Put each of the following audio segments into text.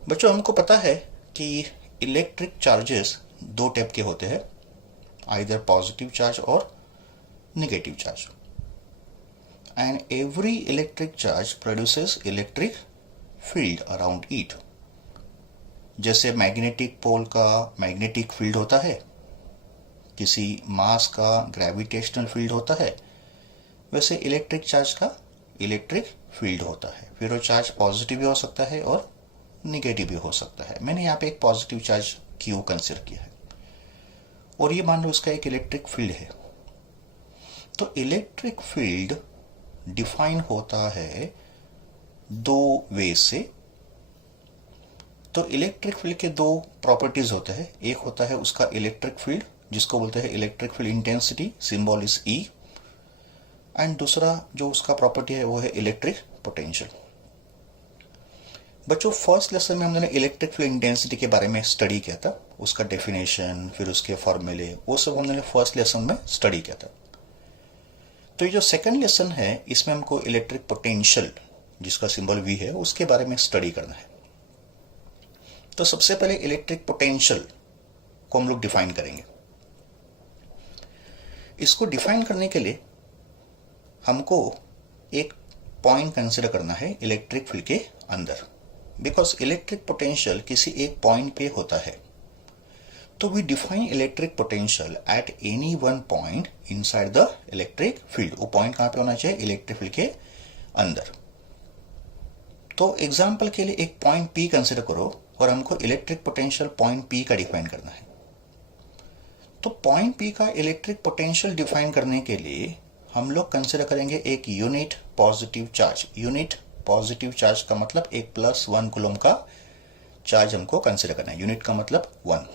बच्चों, हमको पता है कि इलेक्ट्रिक चार्जेस दो टाइप के होते हैं, आइदर पॉजिटिव चार्ज और negative charge. And every electric charge produces electric field around it. जैसे मैग्नेटिक पोल का मैग्नेटिक फील्ड होता है, किसी मास का ग्रेविटेशनल फील्ड होता है, वैसे इलेक्ट्रिक चार्ज का इलेक्ट्रिक फील्ड होता है। फिर वो चार्ज पॉजिटिव भी हो सकता है और निगेटिव भी हो सकता है। मैंने यहाँ पे एक पॉजिटिव चार्ज क्यू कंसिडर किया है और ये मान लो उसका एक इलेक्ट्रिक फील्ड है। तो इलेक्ट्रिक फील्ड डिफाइन होता है दो वे से। तो इलेक्ट्रिक फील्ड के दो प्रॉपर्टीज होते हैं। एक होता है उसका इलेक्ट्रिक फील्ड, जिसको बोलते हैं electric field intensity, symbol is E. And दूसरा जो उसका प्रॉपर्टी है वो है इलेक्ट्रिक पोटेंशियल। बच्चों, फर्स्ट लेसन में हमने इलेक्ट्रिक फील्ड इंटेंसिटी के बारे में स्टडी किया था, उसका डेफिनेशन, फिर उसके फॉर्मूले, वो सब हमने फर्स्ट लेसन में स्टडी किया था। तो ये जो सेकंड लेसन है, इसमें हमको इलेक्ट्रिक पोटेंशियल, जिसका सिंबल वी है, उसके बारे में स्टडी करना है। तो सबसे पहले इलेक्ट्रिक पोटेंशियल को हम लोग डिफाइन करेंगे। इसको डिफाइन करने के लिए हमको एक पॉइंट कंसिडर करना है इलेक्ट्रिक फील्ड के अंदर, बिकॉज इलेक्ट्रिक पोटेंशियल किसी एक पॉइंट पे होता है। तो we define electric potential at any one point inside the electric field. वो पॉइंट कहां पे होना चाहिए? इलेक्ट्रिक फील्ड के अंदर। तो एग्जाम्पल के लिए एक पॉइंट पी कंसिडर करो और हमको इलेक्ट्रिक पोटेंशियल पॉइंट पी का डिफाइन करना है। तो पॉइंट पी का इलेक्ट्रिक पोटेंशियल डिफाइन करने के लिए हम लोग कंसिडर करेंगे एक unit positive charge. Unit positive charge का मतलब एक +1 कूलम का चार्ज हमको कंसिडर करना है। यूनिट का मतलब 1।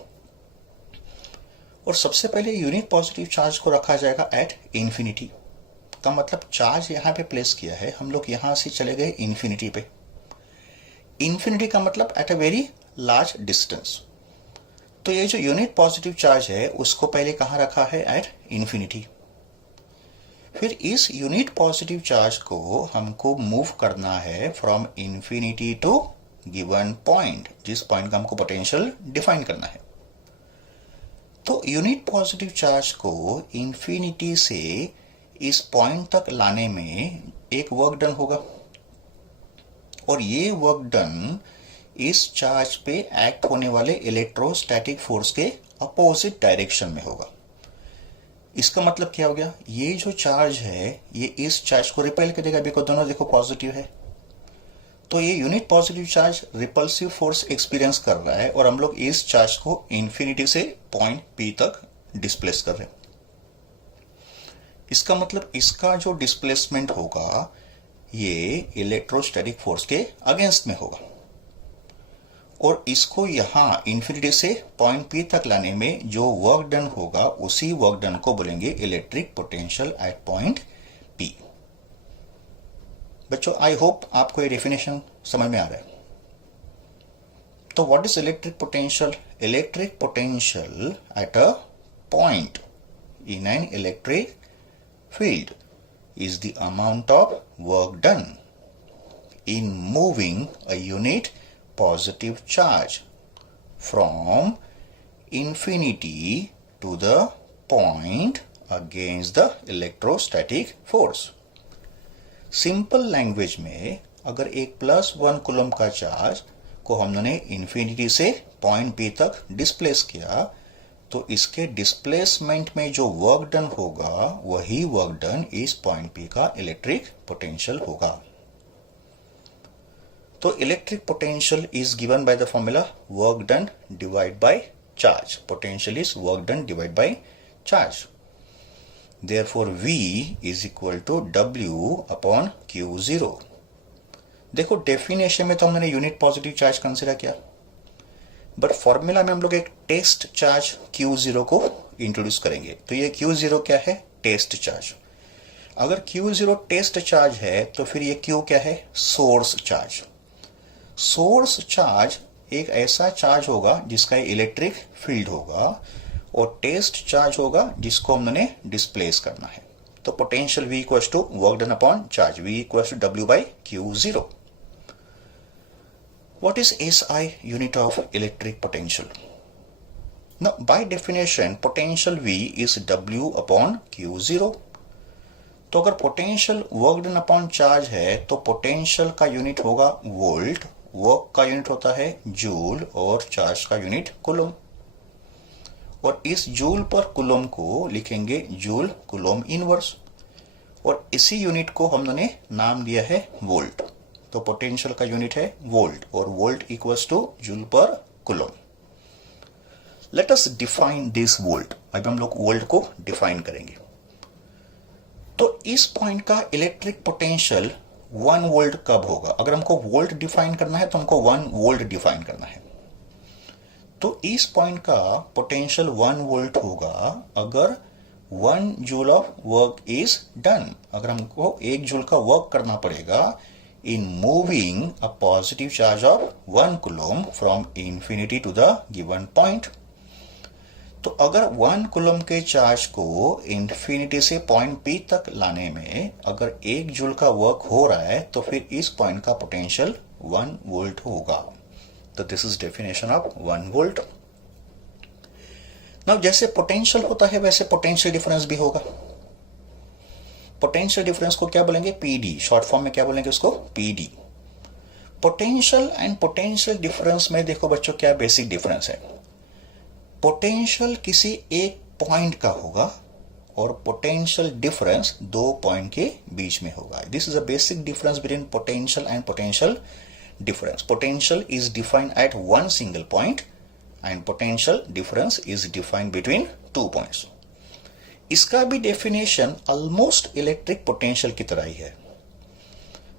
और सबसे पहले यूनिट पॉजिटिव चार्ज को रखा जाएगा एट इंफिनिटी। का मतलब चार्ज यहां पे प्लेस किया है, हम लोग यहां से चले गए इंफिनिटी पे। इंफिनिटी का मतलब at a very large distance. तो ये जो यूनिट पॉजिटिव चार्ज है उसको पहले कहां रखा है? At infinity. फिर इस यूनिट पॉजिटिव चार्ज को हमको मूव करना है from infinity to given point, जिस पॉइंट का हमको पोटेंशियल डिफाइन करना है। तो यूनिट पॉजिटिव चार्ज को इंफिनिटी से इस पॉइंट तक लाने में एक वर्क डन होगा और ये वर्क डन इस चार्ज पे एक्ट होने वाले इलेक्ट्रोस्टैटिक फोर्स के अपोजिट डायरेक्शन में होगा। इसका मतलब क्या हो गया? ये जो चार्ज है ये इस चार्ज को रिपेल करेगा, बिकॉज दोनों देखो पॉजिटिव है। तो ये unit positive charge repulsive force experience कर रहा है और हम लोग इस चार्ज को इंफिनिटी से पॉइंट पी तक डिस्प्लेस कर रहे हैं। इसका मतलब इसका जो डिस्प्लेसमेंट होगा ये इलेक्ट्रोस्टैटिक फोर्स के अगेंस्ट में होगा और इसको यहां इंफिनिटी से पॉइंट पी तक लाने में जो वर्क डन होगा उसी वर्क डन को बोलेंगे electric potential at point P. बच्चों, आई होप आपको ये डेफिनेशन समझ में आ रहा है। तो what is electric potential? Electric potential at a point in an electric field is the amount of work done in moving a unit positive charge from infinity to the point against the electrostatic force. Simple language में अगर एक +1 coulomb का charge को हमने infinity से point P तक displace किया तो इसके डिस्प्लेसमेंट में जो वर्क डन होगा वही वर्क डन इस पॉइंट पी का इलेक्ट्रिक पोटेंशियल होगा। तो electric potential is given by the formula work done divide by charge. Potential is work done divide by charge. Therefore V is equal to W upon Q0। देखो, definition में तो हमने unit positive charge consider किया, but formula में हम लोग एक test charge Q0 को इंट्रोड्यूस करेंगे। तो ये Q0 क्या है? Test charge. अगर Q0 टेस्ट चार्ज है तो फिर ये Q क्या है? Source charge. सोर्स चार्ज एक ऐसा चार्ज होगा जिसका इलेक्ट्रिक फील्ड होगा और टेस्ट चार्ज होगा जिसको हमने डिस्प्लेस करना है। तो potential V equals to work done upon charge, V equals to W by Q0। What is SI unit of electric potential? Now by definition potential V is W upon Q0. तो अगर potential work done upon charge है तो potential का unit होगा volt, work का unit होता है joule और चार्ज का यूनिट कूलम। और इस जूल पर कूलम को लिखेंगे जूल कूलम इनवर्स और इसी यूनिट को हमने नाम दिया है वोल्ट। तो पोटेंशियल का यूनिट है वोल्ट और वोल्ट इक्वल्स टू जूल पर coulomb. Let us define this volt. अब हम लोग वोल्ट को डिफाइन करेंगे। तो इस पॉइंट का इलेक्ट्रिक पोटेंशियल 1 वोल्ट कब होगा? अगर हमको वोल्ट डिफाइन करना है तो हमको 1 वोल्ट डिफाइन करना है। तो इस पॉइंट का पोटेंशियल 1 वोल्ट होगा अगर 1 joule of work is done. अगर हमको 1 जूल का वर्क करना पड़ेगा in moving a positive charge of 1 coulomb from infinity to the given point। तो अगर 1 कूलम के चार्ज को इंफिनिटी से पॉइंट P तक लाने में अगर 1 जूल का वर्क हो रहा है तो फिर इस पॉइंट का पोटेंशियल 1 वोल्ट होगा। तो this is definition of 1 volt. Now जैसे पोटेंशियल होता है वैसे पोटेंशियल डिफरेंस भी होगा। पोटेंशियल डिफरेंस को क्या बोलेंगे? पीडी। शॉर्ट फॉर्म में क्या बोलेंगे उसको? PD. Potential and potential difference में देखो बच्चों क्या बेसिक डिफरेंस है। पोटेंशियल किसी एक पॉइंट का होगा और पोटेंशियल डिफरेंस 2 पॉइंट के बीच में होगा। This is a basic difference between potential and potential difference. Potential is defined at 1 single point and potential difference is defined between 2 points. इसका भी डेफिनेशन ऑलमोस्ट इलेक्ट्रिक पोटेंशियल की तरह ही है,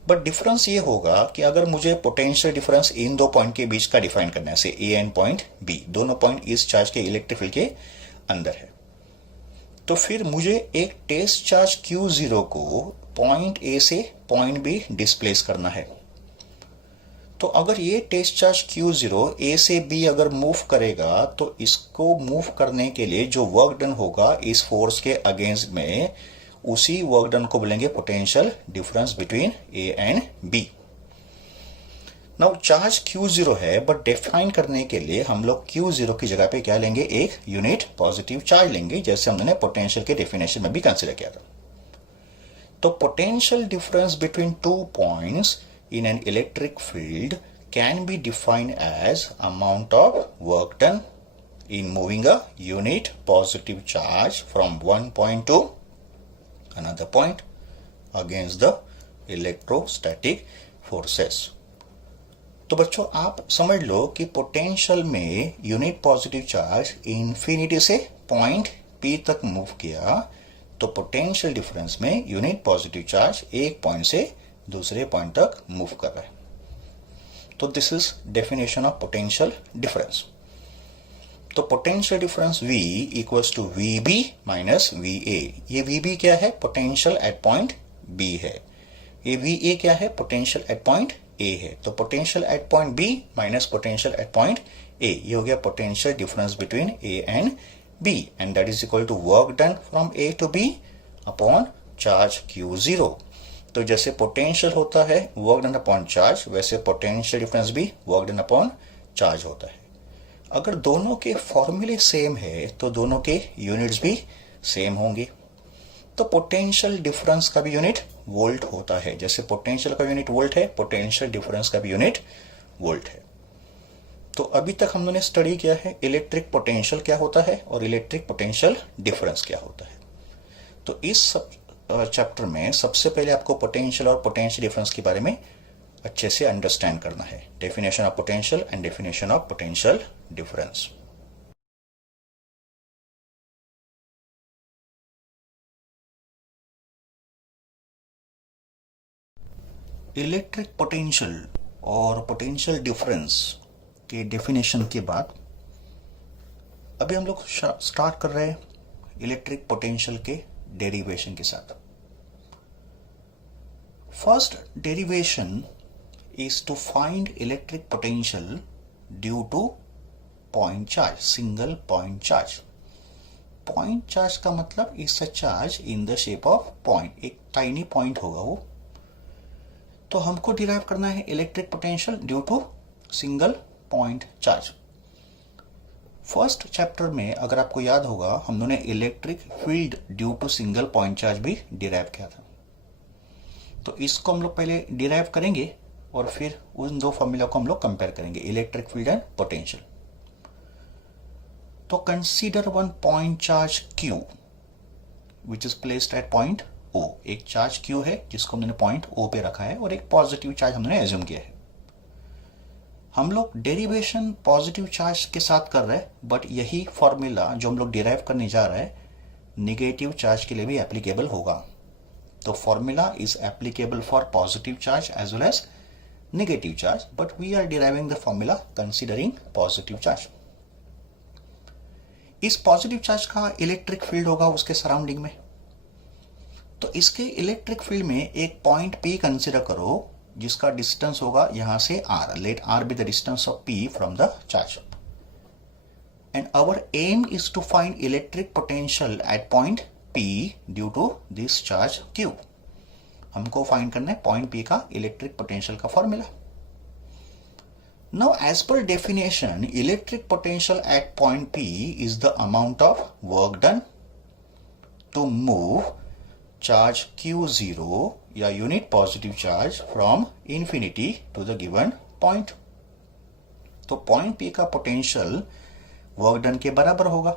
बट डिफरेंस ये होगा कि अगर मुझे पोटेंशियल डिफरेंस इन 2 पॉइंट के बीच का डिफाइन करना है, से ए एंड पॉइंट बी, दोनों पॉइंट इस चार्ज के इलेक्ट्रिक फील्ड के अंदर है, तो फिर मुझे एक टेस्ट चार्ज Q0 को पॉइंट ए से पॉइंट बी डिस्प्लेस करना है। तो अगर ये टेस्ट चार्ज Q0 ए से बी अगर मूव करेगा तो इसको मूव करने के लिए जो वर्क डन होगा इस फोर्स के अगेंस्ट में, उसी वर्क डन को बोलेंगे potential difference between A and B. Now charge Q0 है बट डिफाइन करने के लिए हम लोग Q0 की जगह पे क्या लेंगे? एक यूनिट पॉजिटिव चार्ज लेंगे, जैसे हमने पोटेंशियल के डेफिनेशन में भी कंसिडर किया था। तो potential difference between 2 points in an electric field can be defined as amount of work done in moving a unit positive charge from one point to another point against the electrostatic forces। तो बच्चों आप समझ लो कि potential में unit positive charge infinity से point P तक move किया तो पोटेंशियल डिफरेंस में यूनिट पॉजिटिव चार्ज एक पॉइंट से दूसरे पॉइंट तक मूव कर रहा है। तो this is definition of potential difference. तो potential difference V equals to VB minus VA। ये VB क्या है? पोटेंशियल एट पॉइंट B है। ये VA क्या है? पोटेंशियल एट पॉइंट A है। तो potential at point B minus potential at point A, ये हो गया potential difference between A and B and that is equal to work done from A to B upon charge Q0। तो जैसे potential होता है work done upon charge, वैसे potential difference भी work done upon charge होता है। अगर दोनों के फॉर्मूले सेम है तो दोनों के यूनिट्स भी सेम होंगे। तो पोटेंशियल डिफरेंस का भी यूनिट वोल्ट होता है। जैसे पोटेंशियल का यूनिट वोल्ट है, पोटेंशियल डिफरेंस का भी यूनिट वोल्ट है। तो अभी तक हमने स्टडी किया है इलेक्ट्रिक पोटेंशियल क्या होता है और इलेक्ट्रिक पोटेंशियल डिफरेंस क्या होता है। तो इस चैप्टर में सबसे पहले आपको पोटेंशियल और पोटेंशियल डिफरेंस के बारे में अच्छे से अंडरस्टैंड करना है। Definition of potential and definition of potential difference. Electric potential और पोटेंशियल डिफरेंस के डेफिनेशन के बाद अभी हम लोग स्टार्ट कर रहे हैं इलेक्ट्रिक पोटेंशियल के डेरिवेशन के साथ। First derivation is to find electric potential due to point charge, single point charge। point charge का मतलब is a charge in the shape of point, एक tiny point होगा वो। तो हमको डिराइव करना है electric potential due to single point charge. First chapter में अगर आपको याद होगा हम ने electric field due to single point charge भी डिराइव किया था। तो इसको हम लोग पहले डिराइव करेंगे और फिर उन दो फॉर्मूला को हम लोग कंपेयर करेंगे, इलेक्ट्रिक फील्ड एंड पोटेंशियल। तो consider one point charge Q which is placed at point O। एक चार्ज Q है जिसको हमने पॉइंट O पे रखा है और एक पॉजिटिव चार्ज हमने एज्यूम किया है। हम लोग डेरिवेशन पॉजिटिव चार्ज के साथ कर रहे हैं, बट यही फॉर्मूला जो हम लोग डिराइव करने जा रहे हैं निगेटिव चार्ज के लिए भी एप्लीकेबल होगा। तो formula is applicable for positive charge as well as negative charge, but we are deriving the formula considering positive charge. इस पॉजिटिव चार्ज का इलेक्ट्रिक फील्ड होगा उसके सराउंडिंग में। तो इसके इलेक्ट्रिक फील्ड में एक पॉइंट P कंसीडर करो जिसका डिस्टेंस होगा यहां से R। Let R be the distance of P from the charge and our aim is to find electric potential at point P due to this charge Q। हमको find करना है point P का electric potential का formula. Now as per definition electric potential at point P is the amount of work done to move charge Q0 या unit positive charge from infinity to the given point. तो point P का potential work done के बराबर होगा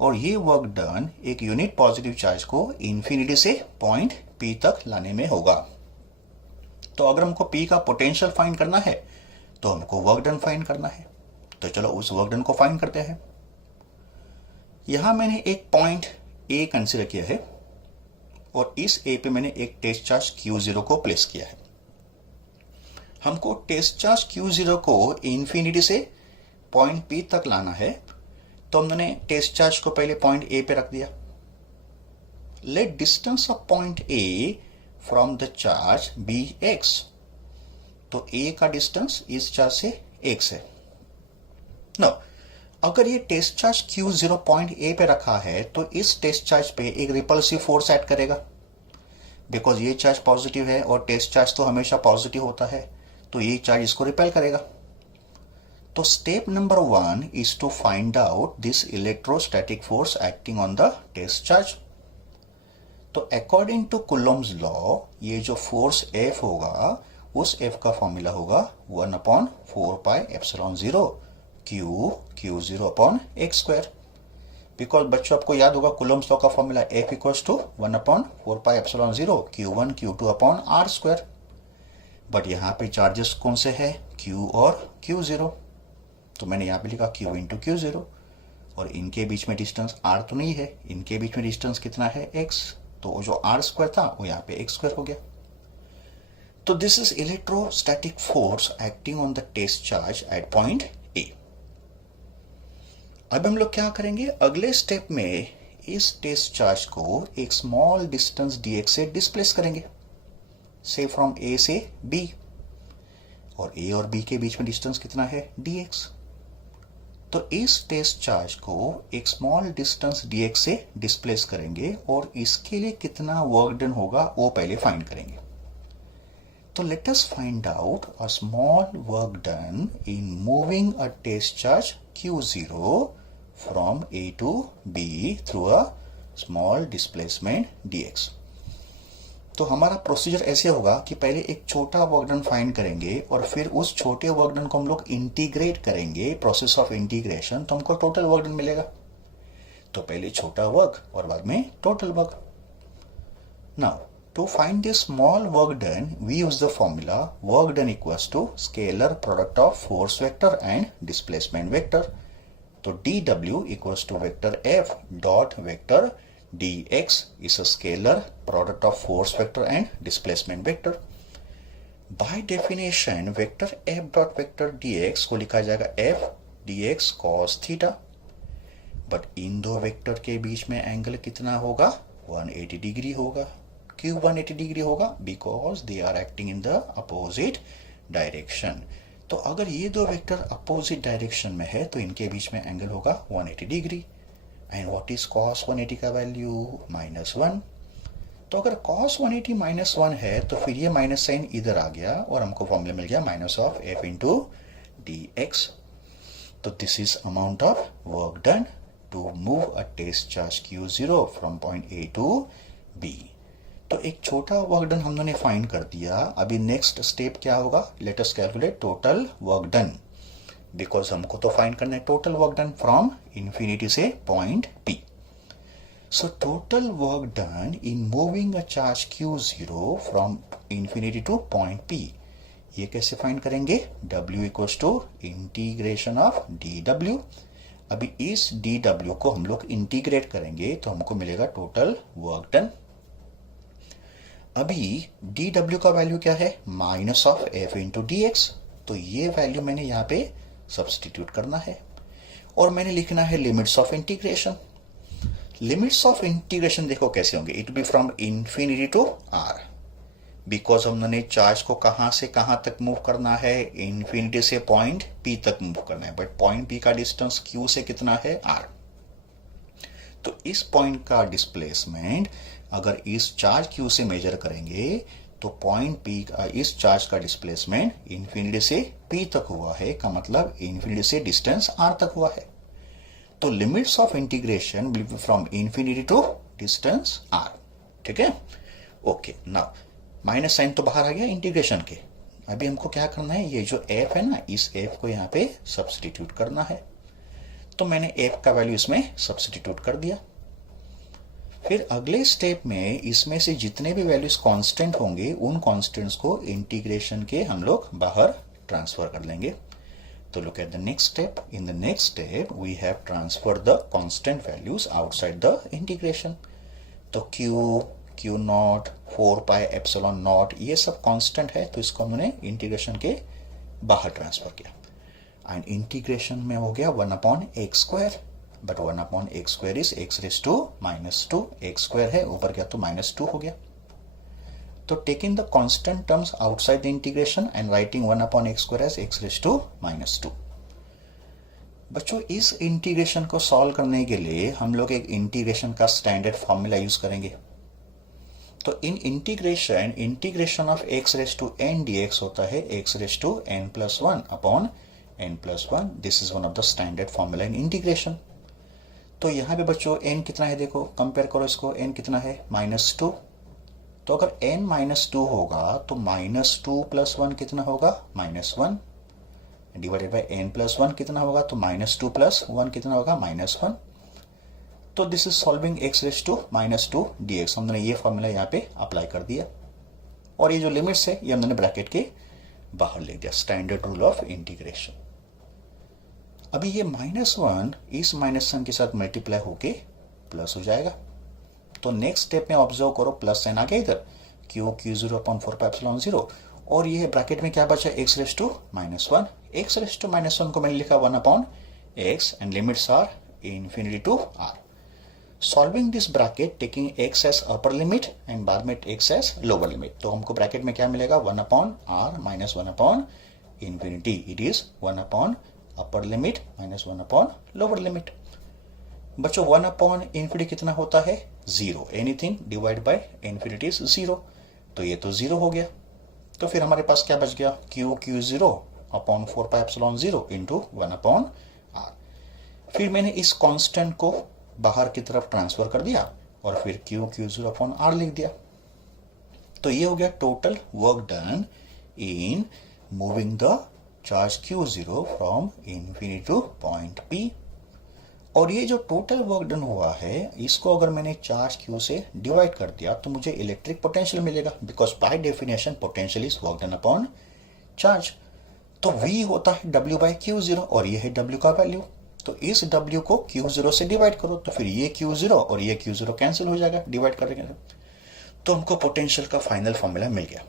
और ये work done एक unit positive charge को इंफिनिटी से पॉइंट P तक लाने में होगा। तो अगर हमको P का पोटेंशियल फाइंड करना है तो हमको वर्क डन फाइंड करना है। तो चलो उस वर्क डन को फाइंड करते हैं। यहां मैंने एक पॉइंट A कंसीडर किया है और इस A पे मैंने एक टेस्ट चार्ज Q0 को प्लेस किया है। हमको टेस्ट चार्ज Q0 को इंफिनिटी से पॉइंट P तक लाना है, तो हमने टेस्ट चार्ज को पहले पॉइंट A पे रख दिया। Let distance of point A from the charge be x। तो A का डिस्टेंस इस चार्ज से x है। नो अगर ये test charge Q0 point A पे रखा है तो इस टेस्ट चार्ज पे एक रिपल्सिव फोर्स ऐड करेगा, बिकॉज ये चार्ज पॉजिटिव है और टेस्ट चार्ज तो हमेशा पॉजिटिव होता है, तो ये चार्ज इसको रिपेल करेगा। तो step number 1 is to find out this electrostatic force acting on the test charge. तो अकॉर्डिंग टू कुलोम्स लॉ ये जो फोर्स F होगा उस F का फॉर्मूला होगा 1/4πε0 Q0 upon x square. Because बच्चों आपको याद होगा कुलोम्स लॉ का formula F equals to 1/4πε0 Q1 Q2 upon R square. But यहाँ पे चार्जेस कौन से हैं, Q और Q0। तो मैंने यहाँ पे लिखा Q इंटू Q0 और इनके बीच में डिस्टेंस R तो नहीं है, इनके बीच में डिस्टेंस कितना है x। तो जो R स्क्वायर था वो यहाँ पे x स्क्वायर हो गया। तो this is electrostatic force acting on the test charge at point A। अब हम लोग क्या करेंगे, अगले स्टेप में इस टेस्ट चार्ज को एक स्मॉल डिस्टेंस dx से डिस्प्लेस करेंगे, से फ्रॉम A से B। और A और B के बीच में डिस्टेंस कितना है dx। तो इस टेस्ट चार्ज को एक स्मॉल डिस्टेंस dx से डिस्प्लेस करेंगे और इसके लिए कितना वर्क डन होगा वो पहले फाइंड करेंगे। तो let us find out a small work done in moving a test charge Q0 from A to B through a small displacement dx। तो हमारा प्रोसीजर ऐसे होगा कि पहले एक छोटा वर्क डन फाइंड करेंगे और फिर उस छोटे वर्क डन को हम लोग इंटीग्रेट करेंगे, प्रोसेस ऑफ इंटीग्रेशन, तो हमको टोटल वर्क डन मिलेगा। तो पहले छोटा वर्क और बाद में total work. Now to find this small work done we use the formula work done equals to scalar product of force vector and displacement vector। तो dw equals to vector f dot vector dx is a scalar product of force vector and displacement vector। by definition vector f dot vector dx को लिखा जाएगा f dx cos theta। But in दो vector के बीच में angle कितना होगा, 180 degree होगा। क्यों 180 डिग्री होगा, because they are acting in the opposite direction. तो अगर ये दो वेक्टर अपोजिट डायरेक्शन में है तो इनके बीच में एंगल होगा 180 degree. And what is cos 180 का वैल्यू -1। तो अगर cos 180 माइनस 1 है तो फिर ये माइनस साइन इधर आ गया और हमको फॉर्मूला मिल गया minus of F into D X. तो this is amount of work done to move a test charge Q0 from point A to B. तो एक छोटा वर्क डन हमने फाइंड कर दिया। अभी नेक्स्ट स्टेप क्या होगा, let us calculate total work done, because हमको तो फाइंड करना है total work done from infinity से point P. So total work done in moving a charge Q0 from infinity to point P, ये कैसे find करेंगे, W equals to integration of dW। अभी इस dW को हम लोग इंटीग्रेट करेंगे तो हमको मिलेगा टोटल वर्क डन। अभी dW का वैल्यू क्या है, minus of F into D X. तो ये वैल्यू मैंने यहाँ पे सब्सटीट्यूट करना है और मैंने लिखना है limits of integration. Limits of integration देखो कैसे होंगे, it be from infinity to R, because हमने चार्ज को कहां से कहां तक मूव करना है, इंफिनिटी से पॉइंट पी तक मूव करना है, बट पॉइंट पी का डिस्टेंस क्यू से कितना है, आर। तो इस पॉइंट का डिस्प्लेसमेंट अगर इस चार्ज क्यू से मेजर करेंगे तो पॉइंट पी का इस चार्ज का डिस्प्लेसमेंट इंफिनिटी से पी तक हुआ है, का मतलब इंफिनिटी से डिस्टेंस आर तक हुआ है। तो limits of integration will be from infinity to distance R. ठीक है, ओके। नाउ माइनस साइन तो बाहर आ गया इंटीग्रेशन के। अभी हमको क्या करना है, ये जो एफ है ना, इस एफ को यहाँ पे सब्सटीट्यूट करना है। तो मैंने एफ का वैल्यू इसमें सब्सटीट्यूट कर दिया। फिर अगले स्टेप में इसमें से जितने भी वैल्यूज कांस्टेंट होंगे उन कांस्टेंट्स को इंटीग्रेशन के हम लोग बाहर ट्रांसफर कर लेंगे। So look at the next step. In the next step, we have transferred the constant values outside the integration. तो Q not 4 pi epsilon not ये सब कांस्टेंट है, तो इसको हमने इंटीग्रेशन के बाहर ट्रांसफर किया एंड इंटीग्रेशन में हो गया 1/x square, but 1/x square is x raise to -2, x square है ऊपर गया तो -2 हो गया। तो taking the constant terms outside the integration and writing 1/x square as x raise to -2। बच्चों इस इंटीग्रेशन को सॉल्व करने के लिए हम लोग एक इंटीग्रेशन का स्टैंडर्ड फॉर्मूला यूज करेंगे। तो in integration of x raise to n dx होता है x रेज टू n+1 upon n+1। This is one of the standard formula in integration. तो यहां पे बच्चों n कितना है, देखो कंपेयर करो इसको, n कितना है -2। तो अगर n -2 होगा तो -2 + 1 कितना होगा, -1 डिवाइडेड बाय n+1 कितना होगा, तो -2 + 1 कितना होगा, -1। तो this is solving x raise to -2 dx। हमने ये फॉर्मूला यहाँ पे अप्लाई कर दिया और ये जो लिमिट्स है ये हमने ब्रैकेट के बाहर ले दिया, स्टैंडर्ड रूल ऑफ इंटीग्रेशन। अभी ये -1 इस -1 के साथ मल्टीप्लाई होके प्लस हो जाएगा। तो नेक्स्ट स्टेप में ऑब्जर्व करो, प्लस साइन आ गया इधर, Q0/4πε0 और ये ब्रैकेट में क्या बचा, x raise to -1। x raise to -1 को मैंने लिखा 1/x and limits are infinity to r। Solving this bracket taking x as upper limit and बाद में x एज लोअर लिमिट, तो हमको ब्रैकेट में क्या मिलेगा, 1/r minus 1/infinity। It is 1/अपर लिमिट माइनस 1/लोअर लिमिट। बच्चों 1/infinity कितना होता है, 0। Anything divide by infinity is 0, तो ये तो 0 हो गया। तो फिर हमारे पास क्या बच गया, Q0/4πε0 इंटू 1/r। फिर मैंने इस कांस्टेंट को बाहर की तरफ ट्रांसफर कर दिया और फिर Q0/r लिख दिया। तो ये हो गया total work done in moving the charge Q0 from infinity two point P। और ये जो टोटल वर्क डन हुआ है इसको अगर मैंने चार्ज Q से डिवाइड कर दिया तो मुझे इलेक्ट्रिक पोटेंशियल मिलेगा, because by definition potential is work done upon charge. तो V होता है W/Q0 और ये है W का वैल्यू। तो इस W को Q0 से डिवाइड करो तो फिर ये Q0 और ये Q0 कैंसिल हो जाएगा डिवाइड करेंगे, तो हमको पोटेंशियल का फाइनल फॉर्मूला मिल गया।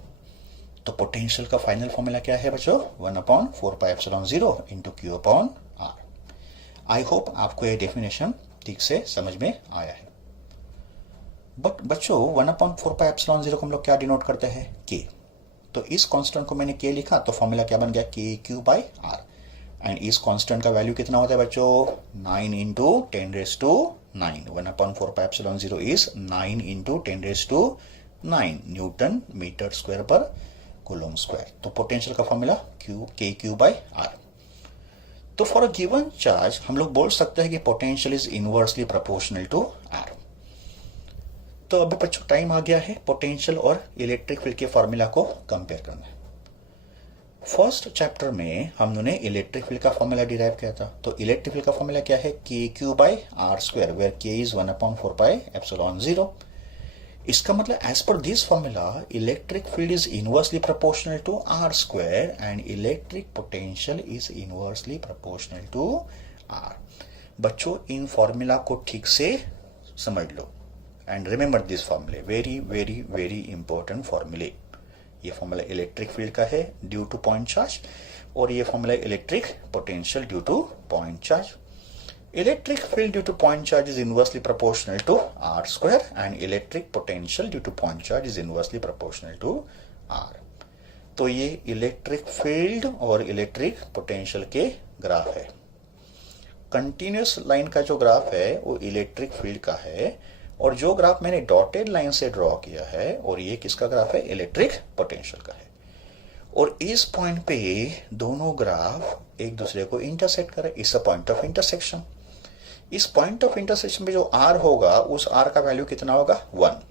तो पोटेंशियल का फाइनल फॉर्मूला क्या है बच्चों, 1/4πε0 इंटू Q/r। आई होप आपको ये डेफिनेशन ठीक से समझ में आया है। बट बच्चों 1/4πε0 को हम लोग क्या डिनोट करते हैं, K। तो इस कांस्टेंट को मैंने K लिखा तो फॉर्मूला क्या बन गया, KQ/r। एंड इस कांस्टेंट का वैल्यू कितना होता है बच्चों, 9 × 10⁻⁹ 1/4πε0 is 9 × 10⁻⁹ 9 newton metre square per coulomb square. तो पोटेंशियल का फॉर्मूला KQ बाय R। तो फॉर अ गिवन चार्ज हम लोग बोल सकते हैं कि potential is inversely proportional to R। तो अभी बच्चों टाइम आ गया है पोटेंशियल और इलेक्ट्रिक फील्ड के फॉर्मूला को कंपेयर करना है। फर्स्ट चैप्टर में हमने इलेक्ट्रिक फील्ड का फॉर्मूला डिराइव किया था। तो इलेक्ट्रिक फील्ड का फॉर्मूला क्या है? KQ by R square, where K is 1/4 pi epsilon 0। इसका मतलब as per this formula electric field is inversely proportional to R square and electric potential is inversely proportional to R। बच्चों इन formula को ठीक से समझ लो एंड रिमेंबर दिस फॉर्मूले, वेरी वेरी वेरी इंपॉर्टेंट फॉर्मूले। ये फॉर्मूला इलेक्ट्रिक फील्ड का है ड्यू टू पॉइंट चार्ज, और ये formula electric potential due to point charge. Electric field due to point charge is inversely proportional to R square and electric potential due to point charge is inversely proportional to R। तो ये electric field और electric potential के graph है। Continuous line का जो graph है वो electric field का है, और जो ग्राफ मैंने डॉटेड लाइन से ड्रॉ किया है और ये किसका ग्राफ है? इलेक्ट्रिक पोटेंशियल का है। और इस पॉइंट पे दोनों ग्राफ एक दूसरे को इंटरसेक्ट करें, इस पॉइंट ऑफ इंटरसेक्शन। इस पॉइंट ऑफ इंटरसेक्शन पे जो R होगा उस R का वैल्यू कितना होगा? 1।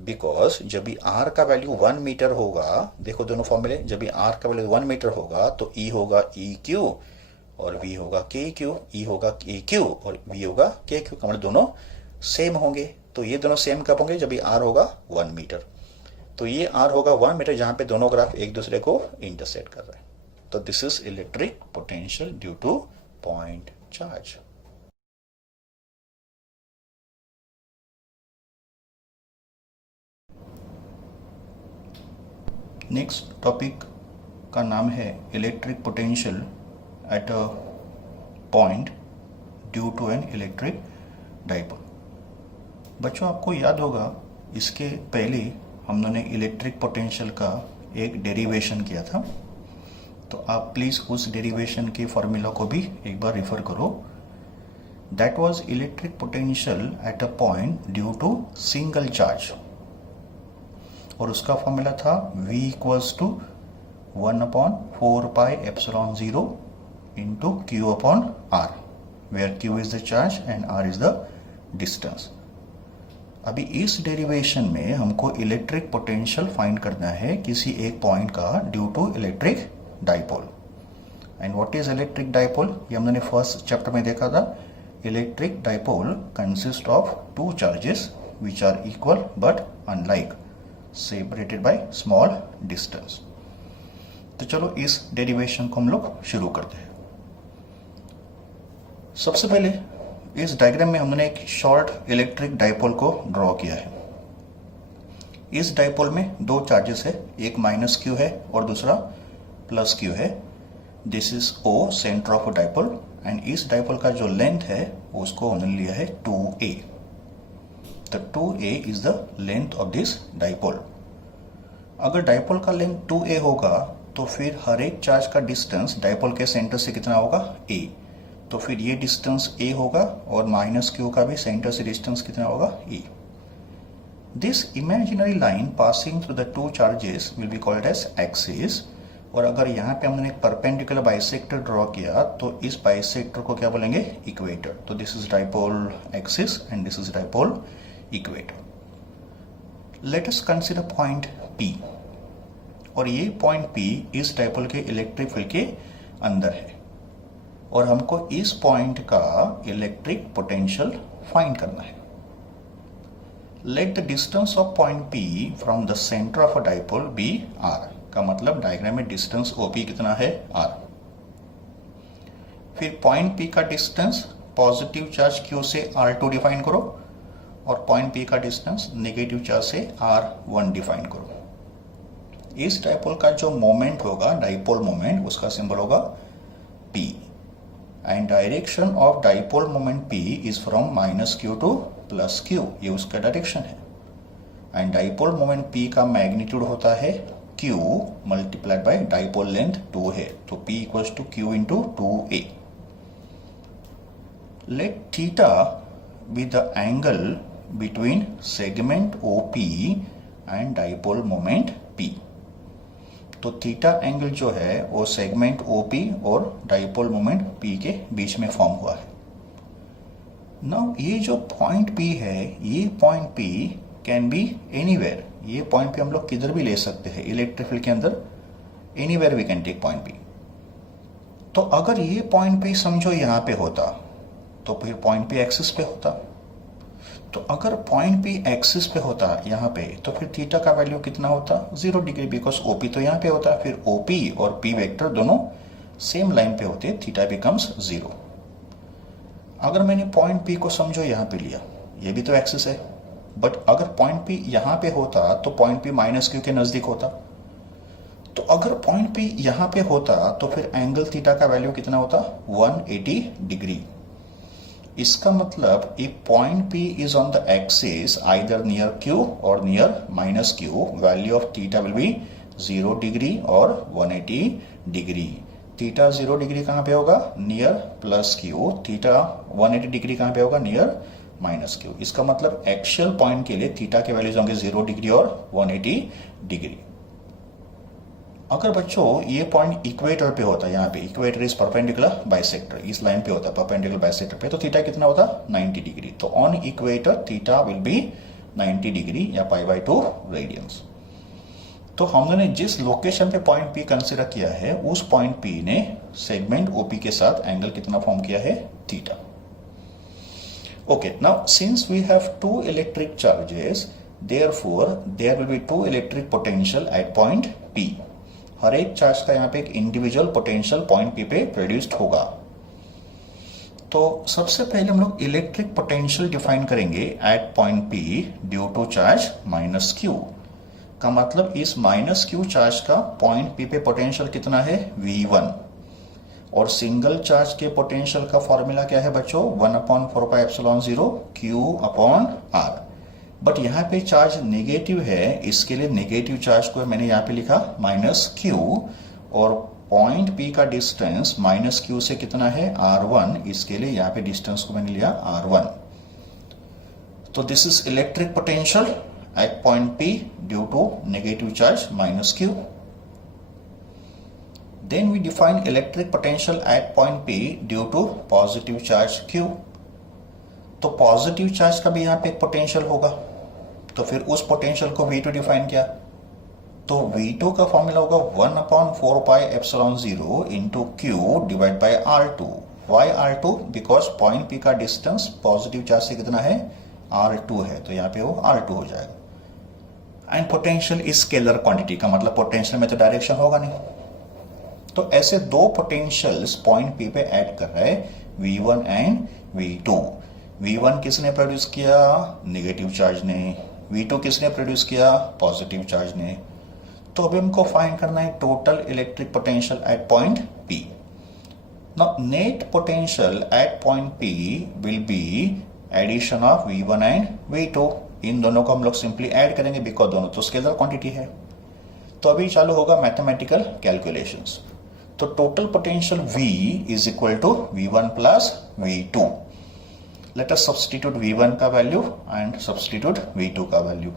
बिकॉज जब भी R का वैल्यू 1 मीटर होगा, देखो दोनों फॉर्मूले, जब भी R का वैल्यू 1 मीटर होगा तो E होगा EQ और V होगा KQ। E होगा EQ और V होगा KQ का मतलब दोनों सेम होंगे। तो ये दोनों सेम कब होंगे? जब भी R होगा 1 मीटर। तो ये R होगा 1 मीटर जहां पे दोनों ग्राफ एक दूसरे को इंटरसेक्ट कर रहे हैं। तो this is electric potential due to point charge. Next topic का नाम है electric potential at a point due to an electric dipole. बच्चों आपको याद होगा इसके पहले हमने इलेक्ट्रिक पोटेंशियल का एक डेरिवेशन किया था। तो आप प्लीज उस डेरिवेशन के फॉर्मूला को भी एक बार रेफर करो। That was electric potential at a point due to single charge, और उसका फॉर्मूला था V equals to 1/4 pi epsilon 0 into Q upon R, where Q is the charge and R is the distance. अभी इस derivation में हमको electric potential find करना है किसी एक पॉइंट का due to electric dipole. And what is electric dipole? ये हमने फर्स्ट चैप्टर में देखा था। Electric dipole consist of two charges which are equal but unlike, separated by small distance. तो चलो इस डेरिवेशन को हम लोग शुरू करते हैं। सबसे पहले इस डायग्राम में हमने एक शॉर्ट इलेक्ट्रिक डाइपोल को ड्रॉ किया है। इस डाइपोल में दो चार्जेस है, एक -Q है और दूसरा +Q है। This is O, centre of dipole, and इस डाइपोल का जो लेंथ है उसको हमने लिया है 2a। तो 2a is the length of this dipole. अगर डाइपोल का लेंथ 2a होगा तो फिर हर एक चार्ज का डिस्टेंस डाइपोल के सेंटर से कितना होगा? a। तो फिर ये डिस्टेंस a होगा और -Q का भी सेंटर से डिस्टेंस कितना होगा? e। This imaginary line passing through the two charges will be called as axis. और अगर यहाँ पे हमने एक परपेंडिकुलर बाइसेक्टर ड्रॉ किया तो इस बाइसेक्टर को क्या बोलेंगे? इक्वेटर। तो this is dipole axis and this is dipole equator. Let us consider point P, और ये पॉइंट P इस डाइपोल के इलेक्ट्रिक फील्ड के अंदर है, और हमको इस पॉइंट का इलेक्ट्रिक पोटेंशियल फाइंड करना है। Let the distance of point P from the centre of a dipole be R। का मतलब डायग्राम में डिस्टेंस OP कितना है? R। फिर पॉइंट P का डिस्टेंस पॉजिटिव चार्ज Q से R2 डिफाइन करो, और पॉइंट P का डिस्टेंस नेगेटिव चार्ज से R1 डिफाइन करो। इस डाइपोल का जो मोमेंट होगा, डाइपोल मोमेंट, उसका सिंबल होगा P, and direction of dipole moment P is from -Q to +Q, ये उसका डायरेक्शन है। एंड डाइपोल मोमेंट P का मैग्नीट्यूड होता है Q multiplied by dipole length 2 है, तो P equals to Q into 2a। Let theta be the angle between segment OP and dipole moment P। तो थीटा एंगल जो है वो सेगमेंट OP और डाइपोल मोमेंट P के बीच में फॉर्म हुआ है। नाउ ये जो पॉइंट P है, ये point P can be anywhere. ये पॉइंट P हम लोग किधर भी ले सकते हैं इलेक्ट्रिक फील्ड के अंदर, anywhere we can take point P। तो अगर ये पॉइंट P समझो यहाँ पे होता तो फिर पॉइंट P एक्सिस पे होता। तो अगर पॉइंट P एक्सिस पे होता यहाँ पे, तो फिर थीटा का वैल्यू कितना होता? 0 डिग्री, बिकॉज OP तो यहाँ पे होता। फिर OP और P वेक्टर दोनों सेम लाइन पे होते, थीटा बिकम्स 0। अगर मैंने पॉइंट P को समझो यहाँ पे लिया, ये भी तो एक्सिस है, बट अगर पॉइंट P यहाँ पे होता तो पॉइंट P माइनस Q के नजदीक होता। तो अगर पॉइंट P यहाँ पे होता तो फिर एंगल थीटा का वैल्यू कितना होता? 180 डिग्री। इसका मतलब if point P is on the axis either near Q और near minus Q, value of theta will be 0 degree और 180 डिग्री। थीटा 0 डिग्री कहाँ पे होगा? Near plus Q। Theta 180 degree कहाँ पे होगा? Near minus Q। इसका मतलब एक्चुअल पॉइंट के लिए थीटा के वैल्यूज होंगे 0 डिग्री और 180 डिग्री। अगर बच्चों ये पॉइंट इक्वेटर पे होता, यहाँ पे इक्वेटर इज परपेंडिकुलर बाइसेक्टर, इस लाइन पे होता परपेंडिकुलर बाइसेक्टर पे, तो थीटा कितना होता? 90 डिग्री। तो on equator theta will be 90 degree या π/2 रेडियंस। तो हमने जिस लोकेशन पे पॉइंट P कंसीडर किया है, उस पॉइंट P ने सेगमेंट OP के साथ एंगल कितना फॉर्म किया है? Theta. Okay, now since we have two electric charges, therefore there will be two electric potential at point P। हर एक चार्ज का यहाँ पे एक इंडिविजुअल पोटेंशियल पॉइंट P पे प्रोड्यूस्ड होगा। तो सबसे पहले हम लोग इलेक्ट्रिक पोटेंशियल डिफाइन करेंगे at point P due to charge minus Q। का मतलब इस माइनस Q चार्ज का पॉइंट P पे पोटेंशियल कितना है? V1। और सिंगल चार्ज के पोटेंशियल का फॉर्मूला क्या है बच्चों? 1/4πε0 Q/R। बट यहाँ पे चार्ज नेगेटिव है, इसके लिए नेगेटिव चार्ज को मैंने यहाँ पे लिखा -Q, और पॉइंट P का डिस्टेंस -Q से कितना है? R1। इसके लिए यहाँ पे डिस्टेंस को मैंने लिया R1। तो this is electric potential at point P due to negative charge -Q. Then we define electric potential at point P due to positive charge Q. तो पॉजिटिव चार्ज का भी यहाँ पे एक पोटेंशियल होगा, तो फिर उस पोटेंशियल को V2 डिफाइन किया, तो V2 का फॉर्मूला होगा 1/4πε0 into Q divide by R2। Why R2? Because point P का डिस्टेंस पॉजिटिव चार्ज से कितना है? R2 है, तो यहाँ पे वो R2 हो जाएगा। And potential is scalar quantity, का मतलब पोटेंशियल में तो डायरेक्शन होगा नहीं। तो ऐसे दो पोटेंशियल्स पॉइंट P पे ऐड कर रहे हैं, V1 एंड V2। V1 किसने प्रोड्यूस किया? नेगेटिव चार्ज ने। V2 किसने प्रोड्यूस किया? पॉजिटिव चार्ज ने। तो अभी हमको फाइंड करना है total electric potential at point P। Now net potential at point P will be addition of V1 and V2। इन दोनों को हम लोग सिंपली ऐड करेंगे, बिकॉज दोनों तो स्केलर क्वांटिटी है। तो अभी चालू होगा मैथमेटिकल कैलकुलेशंस। तो total potential V is equal to V1 plus V2। Let us substitute V1 का वैल्यू एंड सब्स्टिट्यूट V2 का वैल्यू।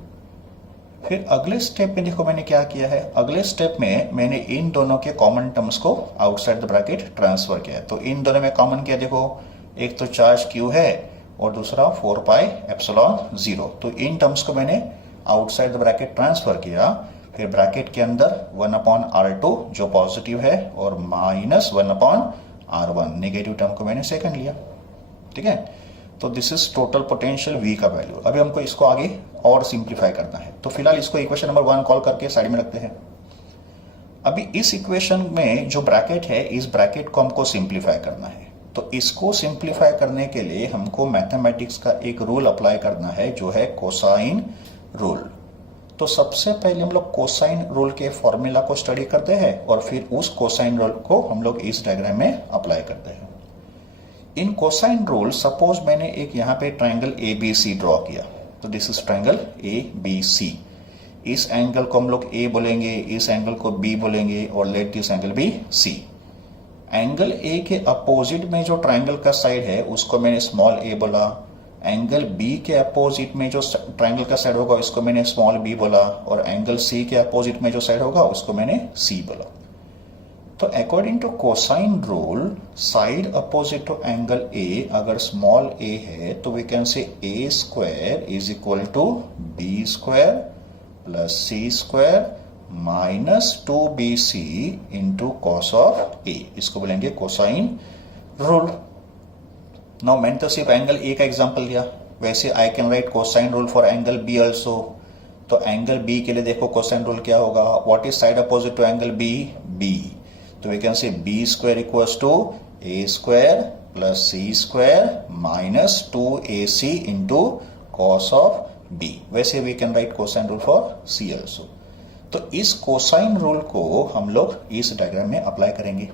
फिर अगले स्टेप में देखो मैंने क्या किया है। अगले स्टेप में मैंने इन दोनों के कॉमन टर्म्स को आउटसाइड द ब्रैकेट ट्रांसफर किया है। तो इन दोनों में कॉमन किया, देखो एक तो चार्ज Q है और दूसरा 4πε0। तो इन टर्म्स को मैंने आउटसाइड द ब्रैकेट ट्रांसफर किया। फिर ब्रैकेट के अंदर 1/R2 जो पॉजिटिव है और -1/R1 नेगेटिव टर्म को मैंने सेकंड लिया। ठीक है, तो this is total potential V का वैल्यू। अभी हमको इसको आगे और सिंप्लीफाई करना है, तो फिलहाल इसको इक्वेशन नंबर 1 कॉल करके साइड में रखते हैं। अभी इस इक्वेशन में जो ब्रैकेट है, इस ब्रैकेट को हमको सिंप्लीफाई करना है। तो इसको सिंप्लीफाई करने के लिए हमको मैथमेटिक्स का एक रूल अप्लाई करना है, जो है कोसाइन रूल। तो सबसे पहले हम लोग कोसाइन रूल के फॉर्मूला को स्टडी करते हैं और फिर उस कोसाइन रूल को हम लोग इस डायग्राम में अप्लाई करते हैं। इन कोसाइन रूल, सपोज मैंने एक यहाँ पे ट्राइंगल ABC ड्रॉ किया, तो दिस इज ट्राइंगल ABC। इस एंगल को हम लोग A बोलेंगे, इस एंगल को B बोलेंगे, और let this angle be C। Angle A के अपोजिट में जो ट्राइंगल का साइड है उसको मैंने स्मॉल a बोला, एंगल बी के अपोजिट में जो ट्राइंगल का साइड होगा उसको मैंने स्मॉल बी बोला, और एंगल सी के अपोजिट में जो साइड होगा उसको मैंने सी बोला। तो according to cosine rule, side opposite to angle A अगर स्मॉल ए है तो we can say A square is equal to B square plus C square minus 2bc into cos of A, इसको बोलेंगे cosine rule. Now मैंने तो सिर्फ angle A का example दिया, वैसे I can write cosine rule for angle B also. तो angle B के लिए देखो कोसाइन रूल क्या होगा, what is side opposite to angle B, B. तो we can say B square equals to A square plus C square minus 2ac into cos of B. वैसे we can write cosine rule for C also. तो इस cosine rule को हम लोग इस diagram में apply करेंगे।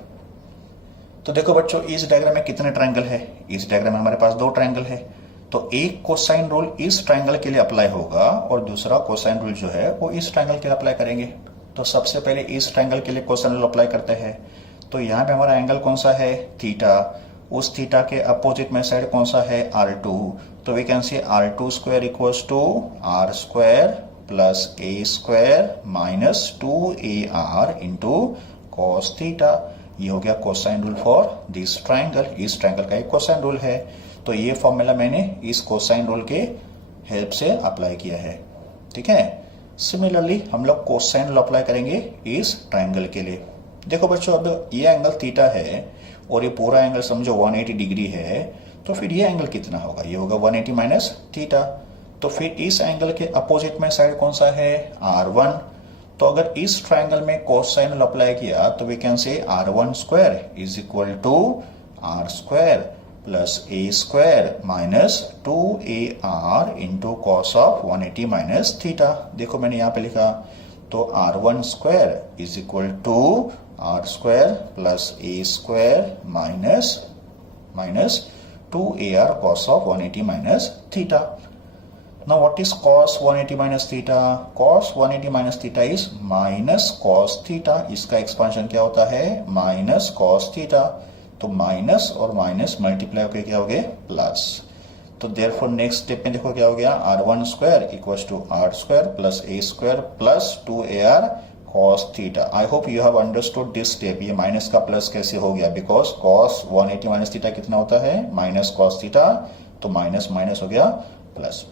तो देखो बच्चों, इस डायग्राम में कितने ट्रायंगल है, इस डायग्राम में हमारे पास 2 ट्रायंगल है। तो एक कोसाइन रूल इस ट्रायंगल के लिए अप्लाई होगा और दूसरा कोसाइन रूल जो है वो इस ट्रायंगल के लिए अप्लाई करेंगे। तो सबसे पहले इस ट्रायंगल के लिए कोसाइन रूल अप्लाई करते हैं। तो यहाँ पे हमारा एंगल कौन सा है, थीटा। उस थीटा के अपोजिट में साइड कौन सा है, R2। तो we can say R2 square equals to R square plus a square minus 2AR into cos theta. ये हो गया cosine rule for this triangle. इस ट्रायंगल का एक कोसाइन रूल है। तो ये फॉर्मूला मैंने इस कोसाइन रूल के हेल्प से अप्लाई किया है, ठीक है। सिमिलरली हम लोग कोसाइन रूल अप्लाई करेंगे इस ट्रायंगल के लिए। देखो बच्चों, अब ये एंगल थीटा है और ये पूरा एंगल समझो 180 डिग्री है, तो फिर ये एंगल कितना होगा, ये होगा 180 माइनस थीटा। तो फिर इस एंगल के अपोजिट में साइड कौन सा है, R1। तो अगर इस ट्रायंगल में कोसाइन रूल अप्लाई किया तो we can say R1 square is equal to R square plus a square minus 2AR into cos of 180 minus theta. देखो मैंने यहाँ पे लिखा, तो R1 square is equal to R square plus a square minus 2AR cos of 180 minus theta. Now what is cos 180 minus theta? Cos 180 minus theta is minus cos theta. इसका expansion क्या होता है, माइनस cos theta. तो minus और minus multiply होकर क्या हो गए, प्लस। तो देयरफॉर नेक्स्ट स्टेप में देखो क्या हो गया, R1 square equals to R square plus a square plus 2AR cos theta. I hope you have understood this step. ये माइनस का प्लस कैसे हो गया, बिकॉज cos 180 माइनस थीटा कितना होता है, माइनस cos थीटा। तो माइनस माइनस हो गया प्लस।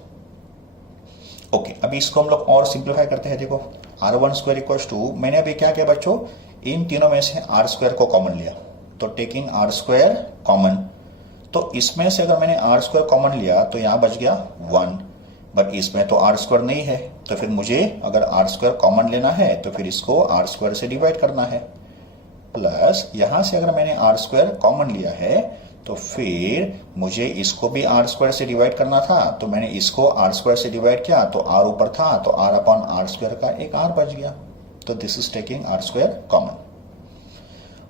ओके, अभी इसको हम लोग और सिंप्लीफाई करते हैं। देखो R1 स्क्वायर इक्वल्स टू, मैंने अभी क्या किया बच्चों, इन तीनों में से R स्क्वायर को कॉमन लिया। तो टेकिंग R स्क्वायर कॉमन, तो इसमें से अगर मैंने R स्क्वायर कॉमन लिया तो यहां बच गया 1, बट इसमें तो R स्क्वायर नहीं है। तो फिर मुझे अगर R स्क्वायर कॉमन लेना है तो फिर इसको R स्क्वायर से डिवाइड करना है, प्लस यहां से अगर मैंने R स्क्वायर कॉमन लिया है तो फिर मुझे इसको भी R स्क्वायर से डिवाइड करना था। तो मैंने इसको R स्क्वायर से डिवाइड किया तो R ऊपर था, तो R अपॉन R स्क्वायर का एक R बच गया। तो this is taking R square common.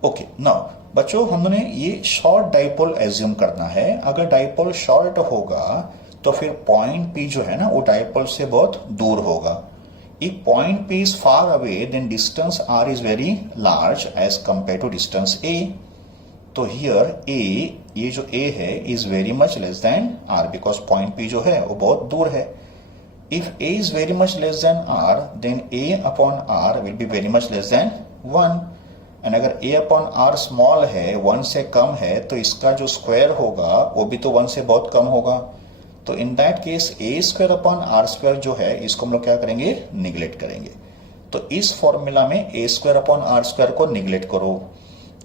Okay, now बच्चों हमने ये शॉर्ट डाइपोल एज्यूम करना है। अगर डाइपोल शॉर्ट होगा तो फिर पॉइंट P जो है ना वो डाइपोल से बहुत दूर होगा। If point P is far away, then distance R is very large as compared to distance A. तो here A, ये जो A है is very much less than R because point P जो है वो बहुत दूर है। If A is very much less than R, then A upon R will be very much less than 1. And अगर A upon R small है, 1 से कम है, तो इसका जो स्क्वायर होगा वो भी तो 1 से बहुत कम होगा। तो in that case A square upon R square जो है इसको हम लोग क्या करेंगे, निगलेक्ट करेंगे। तो इस फॉर्मूला में A square upon R square को निगलेक्ट करो।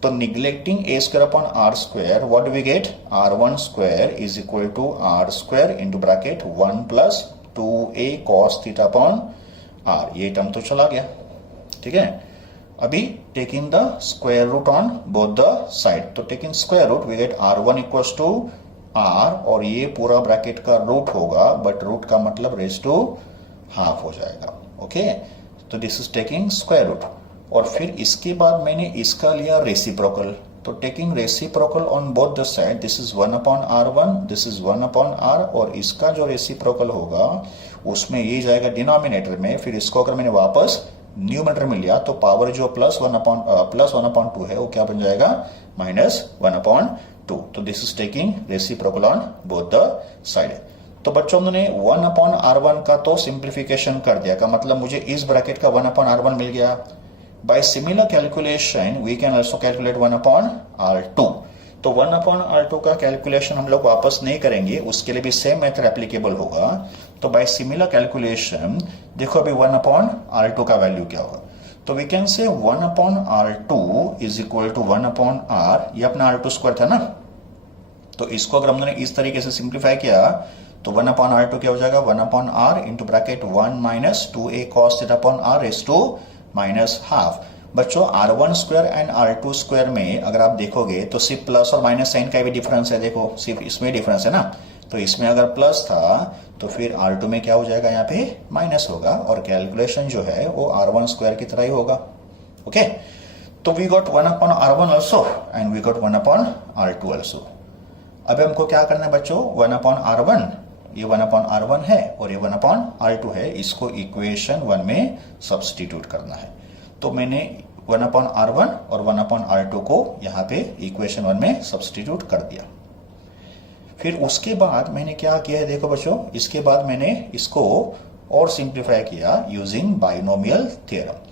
तो neglecting A square upon R square, what do we get, R1 square is equal to R square into bracket 1 plus 2A cos theta upon R। ये term तो चला गया, ठीक है। अभी taking the square root on both the side, तो taking square root we get R1 equals to R, और ये पूरा ब्रैकेट का रूट होगा, बट रूट का मतलब रेज टू हाफ हो जाएगा। ओके, तो this is taking square root. और फिर इसके बाद मैंने इसका लिया रेसिप्रोकल। तो taking reciprocal on both the side, this is 1 upon R1, this is 1 upon R, और इसका जो रेसिप्रोकल होगा उसमें ये जाएगा डिनोमिनेटर में। फिर इसको अगर मैंने वापस न्यूमरेटर में लिया तो पावर जो प्लस 1 अपॉन 2 है वो क्या बन जाएगा, माइनस 1 अपॉन 2। तो this is taking reciprocal on both the side. तो बच्चों हमने 1/r1 का तो सिंप्लीफिकेशन कर दिया, का मतलब मुझे इस ब्रैकेट का 1/r1 मिल गया। By similar calculation we can also calculate 1/r2। तो 1/r2 का कैलकुलेशन हम लोग वापस नहीं करेंगे, उसके लिए भी सेम मेथड एप्लीकेबल होगा। तो बाय सिमिलर कैलकुलेशन देखो अभी 1/r2 का वैल्यू क्या होगा। तो वी कैन से 1/r2 is equal to 1/r, ये अपना r2² था ना, तो इसको अगर हमने इस तरीके से सिंप्लीफाई किया तो 1/r2 क्या हो जाएगा, 1/r into bracket 1 minus 2a cos theta upon r raise to minus half. बच्चों r1² एंड r2² में अगर आप देखोगे तो सिर्फ प्लस और माइनस साइन का भी डिफरेंस है, देखो सिर्फ इसमें डिफरेंस है ना। तो इसमें अगर प्लस था तो फिर r2 में क्या हो जाएगा, यहाँ पे माइनस होगा, और कैलकुलेशन जो है वो r1² की तरह ही होगा। ओके, तो we got 1/r1 also and we got 1/r2 also. अब हमको क्या करना है बच्चों, 1/r1, ये 1/r1 है और ये 1/r2 है, इसको इक्वेशन 1 में सब्स्टिट्यूट करना है। तो मैंने 1/r1 और 1/r2 को यहाँ पे इक्वेशन 1 में सब्स्टिट्यूट कर दिया। फिर उसके बाद मैंने क्या किया है, देखो बच्चों, इसके बाद मैंने इसको और सिंप्लीफाई किया using binomial theorem.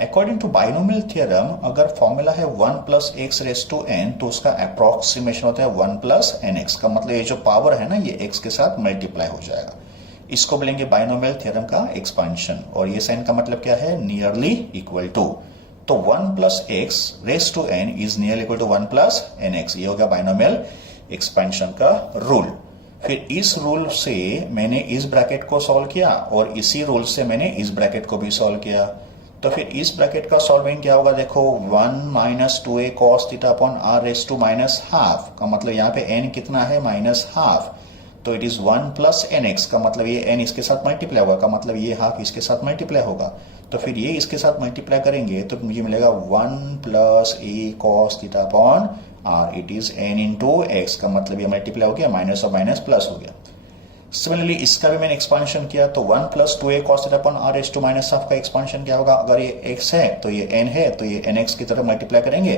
According to binomial theorem अगर फॉर्मूला है 1 plus x raise to n, तो उसका अप्रोक्सीमेशन होता है 1 प्लस nx, का मतलब ये जो पावर है ना ये x के साथ मल्टीप्लाई हो जाएगा। इसको बोलेंगे बाइनोमियल थ्योरम का एक्सपांशन, और ये साइन का मतलब क्या है, नियरली इक्वल टू। तो 1 plus x raise to n is nearly equal to 1 plus nx, ये हो गया बाइनोमियल एक्सपेंशन का रूल। फिर इस रूल से मैंने इस ब्रैकेट को सॉल्व किया और इसी रूल से मैंने इस ब्रैकेट को भी सॉल्व किया। तो फिर इस ब्रैकेट का सॉल्विंग क्या होगा, देखो 1 minus 2a cos theta upon r raise to minus half, का मतलब यहाँ पे n कितना है, माइनस हाफ। तो इट इज 1 प्लस nx, का मतलब ये n इसके साथ मल्टीप्लाई होगा, का मतलब ये हाफ इसके साथ मल्टीप्लाई होगा। तो फिर ये इसके साथ मल्टीप्लाई करेंगे तो मुझे मिलेगा 1 plus a cos theta upon r, it is n into x, का मतलब ये मल्टीप्लाई हो गया, माइनस और माइनस प्लस हो गया। सिमिलरली इसका भी मैंने एक्सपांशन किया, तो 1 plus 2a cos theta upon r raise to minus half का एक्सपांशन क्या होगा, अगर ये x है तो ये n है, तो ये nx की तरफ मल्टीप्लाई करेंगे,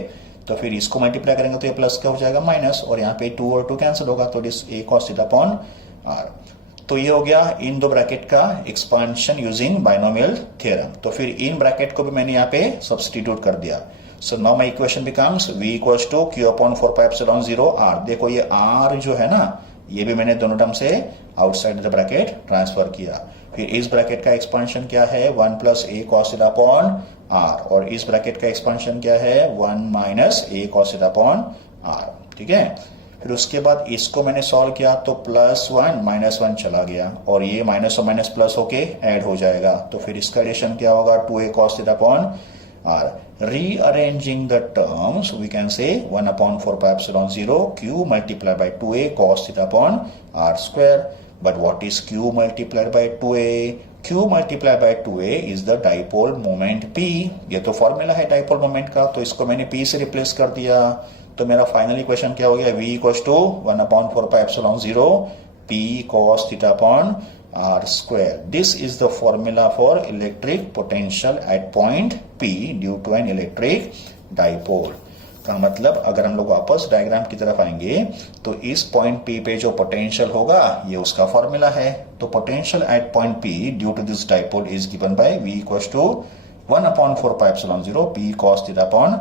तो फिर इसको मल्टीप्लाई करेंगे तो ये प्लस का हो जाएगा माइनस, और यहाँ पे 2 और 2 कैंसिल होगा, तो इस a cos theta upon r। तो ये हो गया इन दो ब्रैकेट का एक्सपांशन यूजिंग बाइनोमियल थ्योरम। तो फिर इन ब्रैकेट को भी मैंने यहाँ पे सब्स्टिट्यूट कर दिया। So now my equation becomes v equals to q upon 4 pi epsilon 0 r। देखो ये r जो है ना, ये भी मैंने दोनों टर्म से आउटसाइड द ब्रैकेट ट्रांसफर किया। फिर इस ब्रैकेट का एक्सपांशन क्या है, 1 plus a cos theta upon r, और इस ब्रैकेट का एक्सपांशन क्या है, 1 minus a cos theta upon r। ठीक है, फिर उसके बाद इसको मैंने सॉल्व किया तो +1 -1 चला गया, और ये माइनस और माइनस प्लस होके ऐड हो जाएगा। तो फिर इसका एडिशन क्या होगा, 2a cos theta upon r। Rearranging the terms, we can say 1/4 pi epsilon 0 q multiplied by 2a cos theta upon r square. But what is q multiplied by 2a? q multiplied by 2a is the dipole moment p. ये तो formula है dipole moment का, तो इसको मैंने p से replace कर दिया। तो मेरा फाइनल इक्वेशन क्या हो गया, v equals to 1/4 pi epsilon 0 p cos theta upon r square. This is the formula for electric potential at point P due to an electric dipole. का मतलब अगर हम लोग वापस डायग्राम की तरफ आएंगे तो इस पॉइंट P पे जो पोटेंशियल होगा ये उसका फॉर्मूला है। तो potential at point P due to this dipole is given by v equals to 1/4 pi epsilon 0 p cos theta upon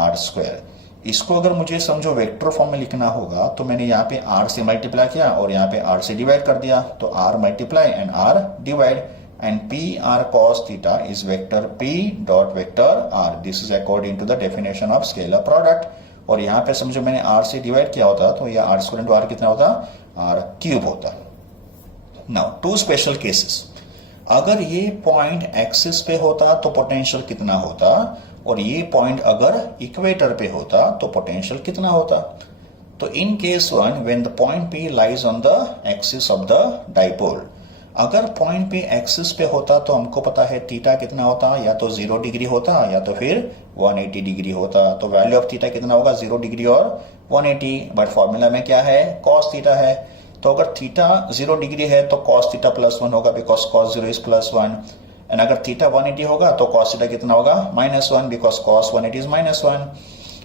r square. इसको अगर मुझे समझो वेक्टर फॉर्म में लिखना होगा तो मैंने यहाँ पे r से मल्टीप्लाई किया और यहाँ पे r से डिवाइड कर दिया, तो r multiply and r divide, and p r cos theta is vector p dot vector r। This is according to the definition of scalar product. और यहाँ पे समझो मैंने r से डिवाइड किया होता तो यह r स्क्वायर इंटू r कितना होता, r क्यूब होता। नाउ टू स्पेशल केसेस, अगर ये पॉइंट एक्सिस पे होता तो पोटेंशियल कितना होता, और ये पॉइंट अगर इक्वेटर पे होता तो पोटेंशियल कितना होता। तो in case one when the point P lies on the axis of the dipole, अगर पॉइंट P एक्सिस पे होता तो हमको पता है थीटा कितना होता, या तो 0 डिग्री होता या तो फिर 180 डिग्री होता। तो वैल्यू ऑफ थीटा कितना होगा, 0 डिग्री और 180, बट फॉर्मूला में क्या है, cos थीटा है। तो अगर थीटा 0 डिग्री है तो cos थीटा +1 होगा, बिकॉज cos 0 इज +1। एंड अगर थीटा 180 होगा तो cos थीटा कितना होगा, -1, बिकॉज cos 180 इज -1।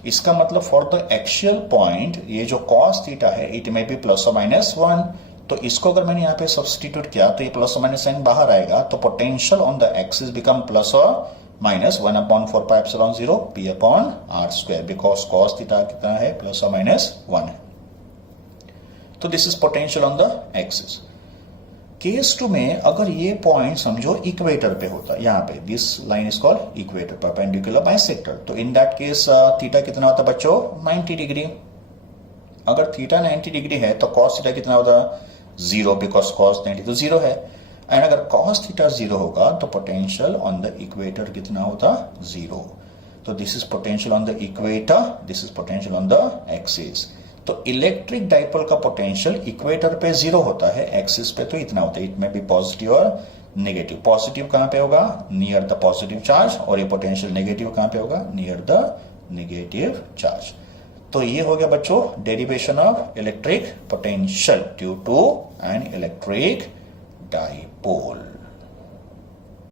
इसका मतलब फॉर द एक्चुअल पॉइंट ये जो cos थीटा है इट में बी +or -1। तो इसको अगर मैंने यहाँ पे सब्स्टिट्यूट किया तो ये प्लस और माइनस साइन बाहर आएगा, तो potential on the axis become plus और minus 1/4 pi epsilon 0 p upon r square, because cos theta कितना है प्लस और माइनस 1 है। तो this is potential on the axis. Case 2 में अगर ये पॉइंट समझो इक्वेटर पे होता, यहाँ पे this line is called equator, perpendicular bisector, तो इन दैट केस थीटा कितना होता बच्चों 90 डिग्री। अगर थीटा 90 डिग्री है तो कॉस थीटा कितना होता 0, बिकॉज कॉस 90 तो 0 है। एंड अगर कॉस थीटा 0 होगा तो पोटेंशियल ऑन द इक्वेटर कितना होता 0। तो this is potential on the equator, this is potential on the axis. तो इलेक्ट्रिक डाइपोल का पोटेंशियल इक्वेटर पे 0 होता है, एक्सिस पे तो इतना होता है। इट में भी पॉजिटिव और नेगेटिव। पॉजिटिव कहां पे होगा नियर द पॉजिटिव चार्ज, और ये पोटेंशियल नेगेटिव कहां पे होगा नियर द नेगेटिव चार्ज। तो ये हो गया बच्चों derivation of electric potential due to an electric dipole.